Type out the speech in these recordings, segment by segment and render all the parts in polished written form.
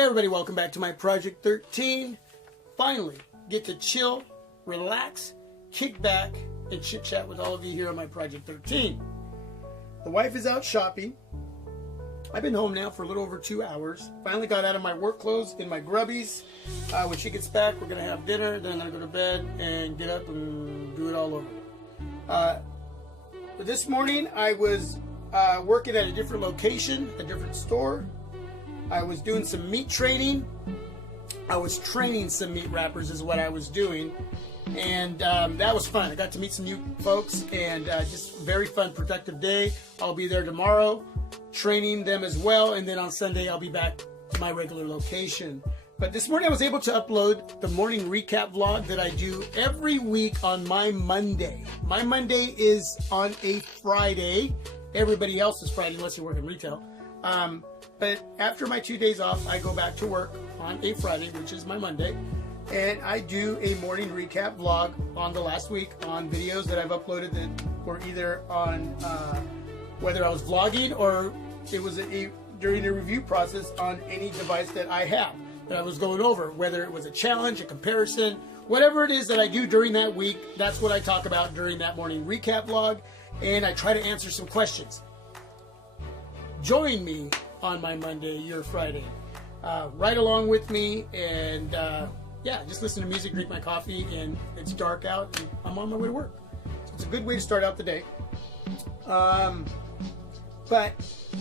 Hey everybody, welcome back to my Project 13. Finally, get to chill, relax, kick back, and chit chat with all of you here on my Project 13. The wife is out shopping. I've been home now for a little over 2 hours. Finally got out of my work clothes in my grubbies. When she gets back, we're going to have dinner, then I'm going to go to bed and get up and do it all over. This morning I was working at a different location, a different store. I was doing some meat training. I was training some meat wrappers is what I was doing. And that was fun. I got to meet some new folks and just very fun, productive day. I'll be there tomorrow training them as well. And then on Sunday, I'll be back to my regular location. But this morning I was able to upload the morning recap vlog that I do every week on my Monday. My Monday is on a Friday. Everybody else is Friday unless you work in retail. But after my 2 days off, I go back to work on a Friday, which is my Monday, and I do a morning recap vlog on the last week on videos that I've uploaded that were either on, whether I was vlogging or it was during a review process on any device that I have that I was going over, whether it was a challenge, a comparison, whatever it is that I do during that week, that's what I talk about during that morning recap vlog, and I try to answer some questions. Join me on my Monday, your Friday. Ride along with me and yeah, just listen to music, drink my coffee, and it's dark out and I'm on my way to work. So it's a good way to start out the day. But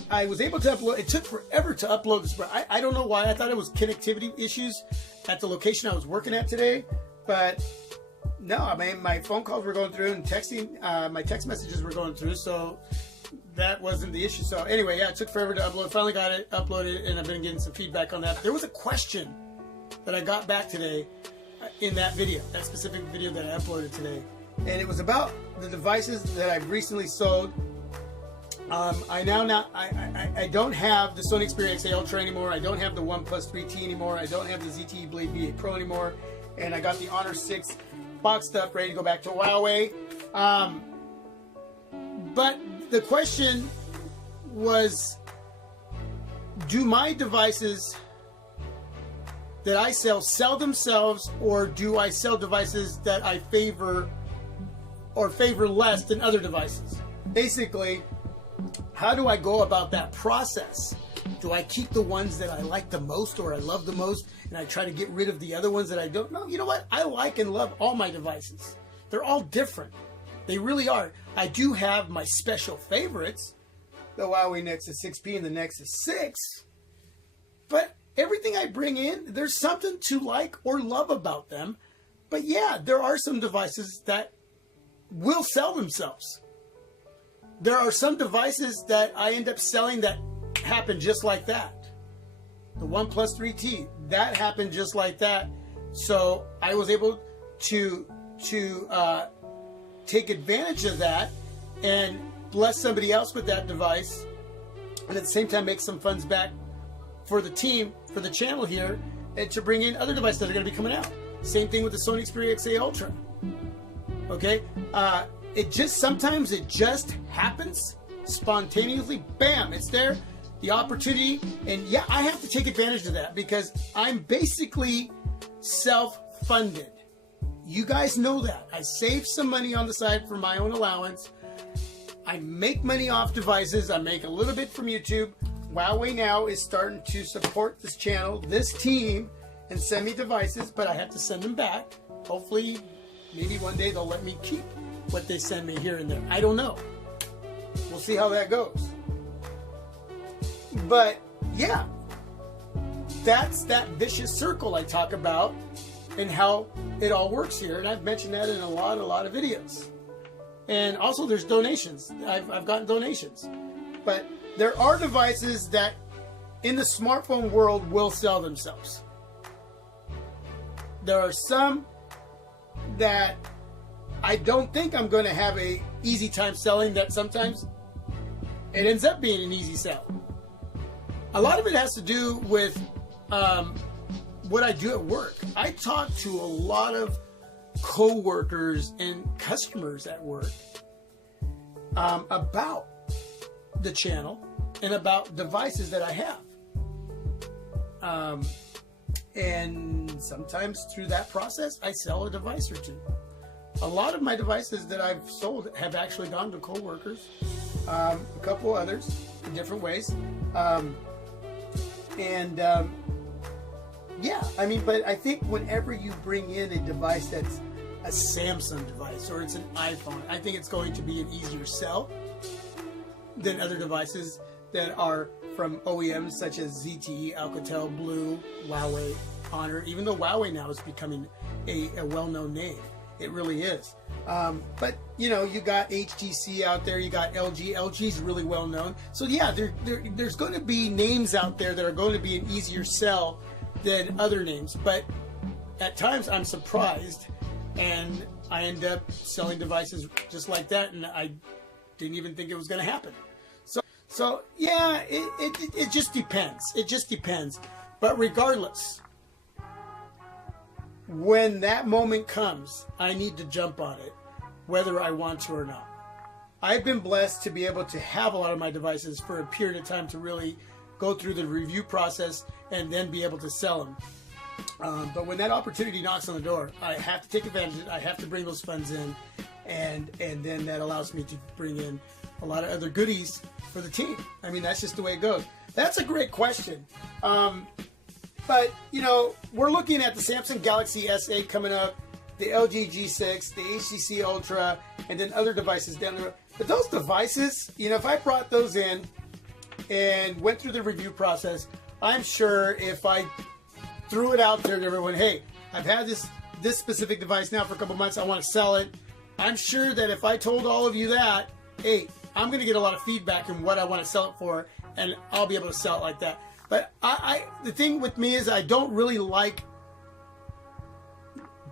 I was able to upload, it took forever to upload this. I don't know why. I thought it was connectivity issues at the location I was working at today, but no, I mean, my phone calls were going through and texting, my text messages were going through, so that wasn't the issue. So anyway, yeah, it took forever to upload. Finally got it uploaded, and I've been getting some feedback on that. There was a question that I got back today in that video, that specific video that I uploaded today, and it was about the devices that I've recently sold. I don't have the Sony Xperia XA Ultra anymore. I don't have the OnePlus 3T anymore. I don't have the ZTE Blade V8 Pro anymore, and I got the Honor 6 boxed up, ready to go back to Huawei. But the question was, do my devices that I sell themselves, or do I sell devices that I favor or favor less than other devices? Basically, how do I go about that process? Do I keep the ones that I like the most or I love the most, and I try to get rid of the other ones that I don't? No, you know what? I like and love all my devices. They're all different. They really are. I do have my special favorites, the Huawei Nexus 6P and the Nexus 6. But everything I bring in, there's something to like or love about them. But yeah, there are some devices that will sell themselves. There are some devices that I end up selling that happen just like that. The OnePlus 3T, that happened just like that. So I was able to take advantage of that and bless somebody else with that device, and at the same time make some funds back for the team, for the channel here, and to bring in other devices that are going to be coming out. Same thing with the Sony Xperia XA Ultra. Okay, sometimes it just happens spontaneously. Bam, it's there, the opportunity, and yeah, I have to take advantage of that because I'm basically self-funded. You guys know that. I save some money on the side for my own allowance. I make money off devices. I make a little bit from YouTube. Huawei now is starting to support this channel, this team, and send me devices, but I have to send them back. Hopefully, maybe one day they'll let me keep what they send me here and there. I don't know. We'll see how that goes. But yeah, that's that vicious circle I talk about and how it all works here, and I've mentioned that in a lot of videos. And also there's donations. I've gotten donations. But there are devices that in the smartphone world will sell themselves. There are some that I don't think I'm going to have a easy time selling, that sometimes it ends up being an easy sell. A lot of it has to do with what I do at work. I talk to a lot of co-workers and customers at work about the channel and about devices that I have. And sometimes through that process, I sell a device or two. A lot of my devices that I've sold have actually gone to coworkers, a couple others in different ways. Yeah, I mean, but I think whenever you bring in a device that's a Samsung device or it's an iPhone, I think it's going to be an easier sell than other devices that are from OEMs such as ZTE, Alcatel, Blue, Huawei, Honor, even though Huawei now is becoming a well-known name. It really is. But, you know, you got HTC out there, you got LG. LG's really well-known. So, yeah, there's going to be names out there that are going to be an easier sell than other names. But at times I'm surprised, and I end up selling devices just like that, and I didn't even think it was going to happen. So yeah, it just depends. It just depends. But regardless, when that moment comes, I need to jump on it, whether I want to or not. I've been blessed to be able to have a lot of my devices for a period of time to really go through the review process and then be able to sell them. But when that opportunity knocks on the door, I have to take advantage of it. I have to bring those funds in, and then that allows me to bring in a lot of other goodies for the team. I mean, that's just the way it goes. That's a great question. But, you know, we're looking at the Samsung Galaxy S8 coming up, the LG G6, the HTC Ultra, and then other devices down the road. But those devices, you know, if I brought those in and went through the review process, I'm sure if I threw it out there to everyone, hey, I've had this specific device now for a couple months, I want to sell it. I'm sure that if I told all of you that, hey, I'm going to get a lot of feedback on what I want to sell it for, and I'll be able to sell it like that. But the thing with me is I don't really like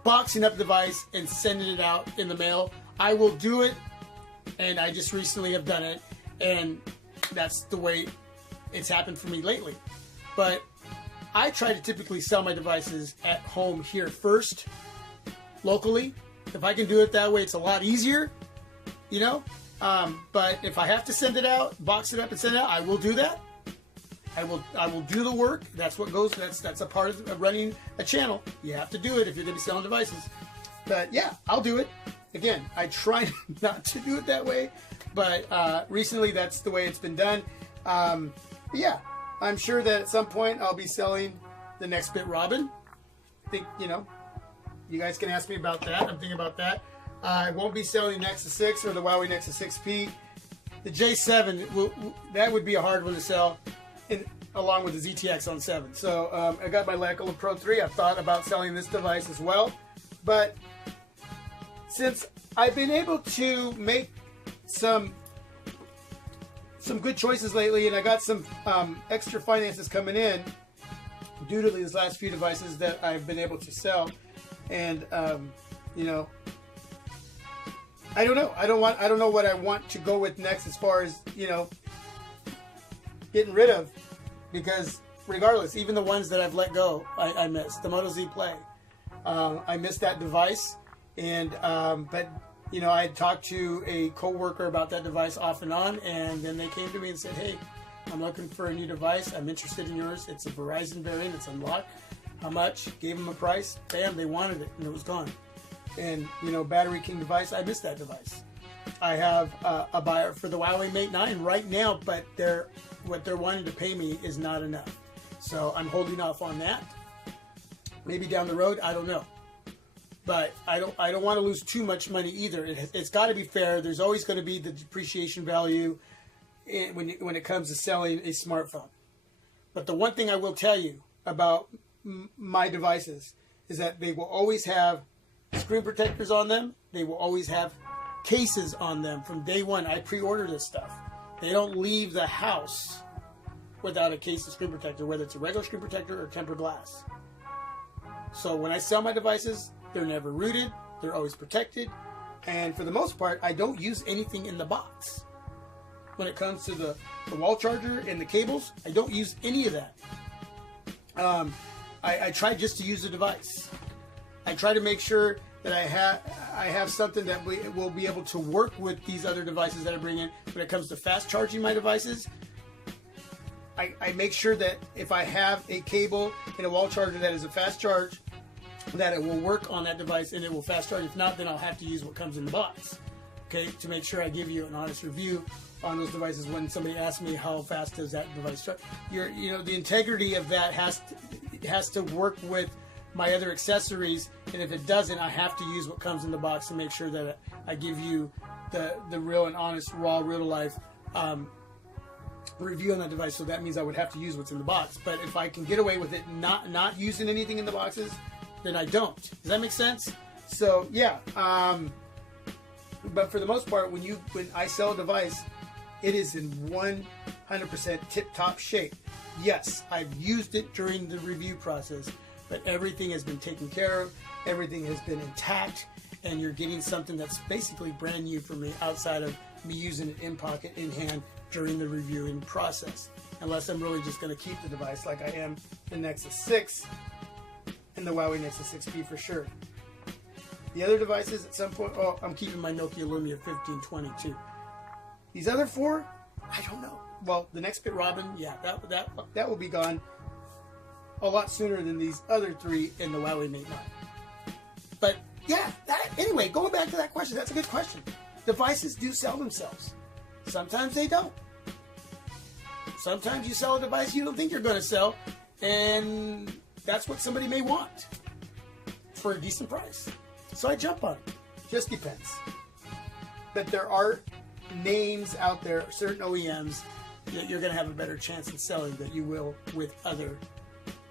boxing up the device and sending it out in the mail. I will do it, and I just recently have done it, and that's the way it's happened for me lately. But I try to typically sell my devices at home here first, locally. If I can do it that way, it's a lot easier, you know. But if I have to send it out, box it up and send it out, I will do that. I will do the work. That's what goes. That's a part of running a channel. You have to do it if you're going to be selling devices. But yeah, I'll do it. Again, I try not to do it that way, but recently that's the way it's been done. Yeah, I'm sure that at some point I'll be selling the Nextbit Robin. I think, you know, you guys can ask me about that. I'm thinking about that. I won't be selling Nexus 6 or the Huawei Nexus 6P. The J7, that would be a hard one to sell, along with the ZTX on 7. So I got my Leica Pro 3. I've thought about selling this device as well. But since I've been able to make some good choices lately, and I got some extra finances coming in due to these last few devices that I've been able to sell, and you know, I don't know. I don't know what I want to go with next as far as, you know, getting rid of, because regardless, even the ones that I've let go, I miss the Moto Z Play. I missed that device, and but you know, I had talked to a coworker about that device off and on, and then they came to me and said, hey, I'm looking for a new device. I'm interested in yours. It's a Verizon variant. It's unlocked. How much? Gave them a price. Bam, they wanted it, and it was gone. And, you know, Battery King device, I missed that device. I have a buyer for the Huawei Mate 9 right now, but what they're wanting to pay me is not enough. So I'm holding off on that. Maybe down the road, I don't know. But I don't want to lose too much money either. It's got to be fair. There's always going to be the depreciation value when it comes to selling a smartphone. But the one thing I will tell you about my devices is that they will always have screen protectors on them. They will always have cases on them from day one. I pre-order this stuff. They don't leave the house without a case of screen protector, whether it's a regular screen protector or tempered glass. So when I sell my devices, they're never rooted. They're always protected. And for the most part, I don't use anything in the box. When it comes to the wall charger and the cables, I don't use any of that. I try just to use the device. I try to make sure that I have something that will be able to work with these other devices that I bring in. When it comes to fast charging my devices, I make sure that if I have a cable and a wall charger that is a fast charge, that it will work on that device and it will fast charge. If not, then I'll have to use what comes in the box, okay, to make sure I give you an honest review on those devices. When somebody asks me how fast does that device charge, the integrity of that has to work with my other accessories, and if it doesn't, I have to use what comes in the box to make sure that I give you the real and honest, raw, real life review on that device. So that means I would have to use what's in the box. But if I can get away with it not using anything in the boxes, then I don't. Does that make sense? So yeah, but for the most part, when I sell a device, it is in 100% tip-top shape. Yes, I've used it during the review process, but everything has been taken care of, everything has been intact, and you're getting something that's basically brand new for me outside of me using it in pocket, in hand, during the reviewing process. Unless I'm really just going to keep the device like I am the Nexus 6 and the Huawei Nexus 6P for sure. The other devices at some point, I'm keeping my Nokia Lumia 1520 too. These other four, I don't know. Well, the Nextbit Robin, yeah, that will be gone a lot sooner than these other three in the Huawei Mate 9. But yeah, anyway, going back to that question, that's a good question. Devices do sell themselves. Sometimes they don't. Sometimes you sell a device you don't think you're going to sell, and that's what somebody may want for a decent price. So I jump on it. Just depends. But there are names out there, certain OEMs, that you're going to have a better chance in selling than you will with other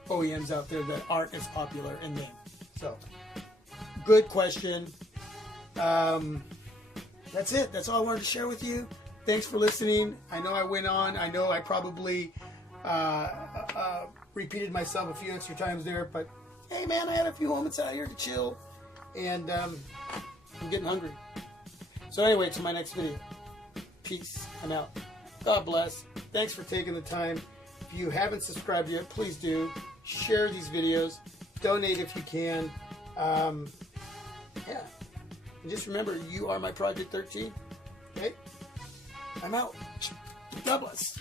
OEMs out there that aren't as popular in name. So, good question. That's it. That's all I wanted to share with you. Thanks for listening. I know I went on. I know I probably repeated myself a few extra times there, but hey, man, I had a few moments out here to chill, and I'm getting hungry. So anyway, to my next video. Peace. I'm out. God bless. Thanks for taking the time. If you haven't subscribed yet, please do. Share these videos. Donate if you can. Yeah. And just remember, you are my Project 13. Okay? I'm out. God bless.